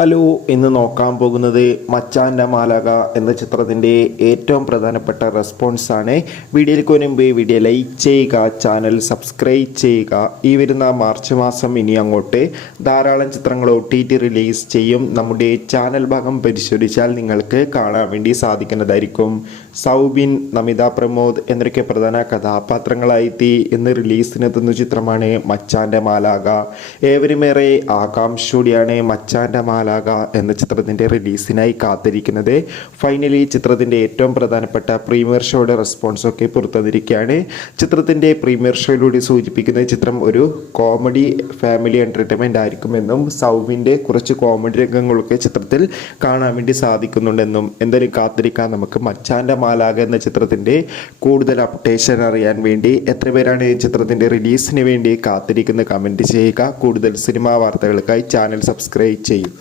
Hello, ഇന്ന് നോക്കാൻ പോകുന്നത് മച്ചാൻ്റെ മാലാക എന്ന ചിത്രത്തിൻ്റെ ഏറ്റവും പ്രധാനപ്പെട്ട റെസ്പോൺസാണ്. വീഡിയോയിലേക്ക് മുൻപ് വീഡിയോ ലൈക്ക് ചെയ്യുക, ചാനൽ സബ്സ്ക്രൈബ് ചെയ്യുക. ഈ വരുന്ന മാർച്ച് മാസം ഇനി അങ്ങോട്ട് ധാരാളം ചിത്രങ്ങൾ OTT റിലീസ് ചെയ്യും. നമ്മുടെ ചാനൽ ഭാഗം പരിശോധിച്ചാൽ നിങ്ങൾക്ക് കാണാൻ വേണ്ടി സാധിക്കുന്നതായിരിക്കും. സൗബിൻ, നമിത പ്രമോദ് എന്നൊക്കെ പ്രധാന കഥാപാത്രങ്ങളായി ഇന്ന് റിലീസിനെത്തുന്ന ചിത്രമാണ് മച്ചാൻ്റെ മാലാക. ഏവരുമേറെ ആകാംക്ഷയോടെയാണ് മച്ചാൻ്റെ മാലാക എന്ന ചിത്രത്തിൻ്റെ റിലീസിനായി കാത്തിരിക്കുന്നത്. ഫൈനലി ചിത്രത്തിൻ്റെ ഏറ്റവും പ്രധാനപ്പെട്ട പ്രീമിയർ ഷോയുടെ റെസ്പോൺസൊക്കെ പുറത്തുവന്നിരിക്കുകയാണ്. ചിത്രത്തിൻ്റെ പ്രീമിയർ ഷോയിലൂടെ സൂചിപ്പിക്കുന്ന ചിത്രം ഒരു കോമഡി ഫാമിലി എൻ്റർടൈൻമെൻ്റ് ആയിരിക്കുമെന്നും സൗബിൻ്റെ കുറച്ച് കോമഡി രംഗങ്ങളൊക്കെ ചിത്രത്തിൽ കാണാൻ വേണ്ടി സാധിക്കുന്നുണ്ടെന്നും എന്തായാലും കാത്തിരിക്കാൻ നമുക്ക്. മച്ചാൻ്റെ മാലാക എന്ന ചിത്രത്തിൻ്റെ കൂടുതൽ അപ്ഡേഷൻ അറിയാൻ വേണ്ടി എത്ര പേരാണ് ഈ ചിത്രത്തിൻ്റെ റിലീസിന് വേണ്ടി കാത്തിരിക്കുന്ന കമൻറ്റ് ചെയ്യുക. കൂടുതൽ സിനിമാ വാർത്തകൾക്കായി ചാനൽ സബ്സ്ക്രൈബ് ചെയ്യും.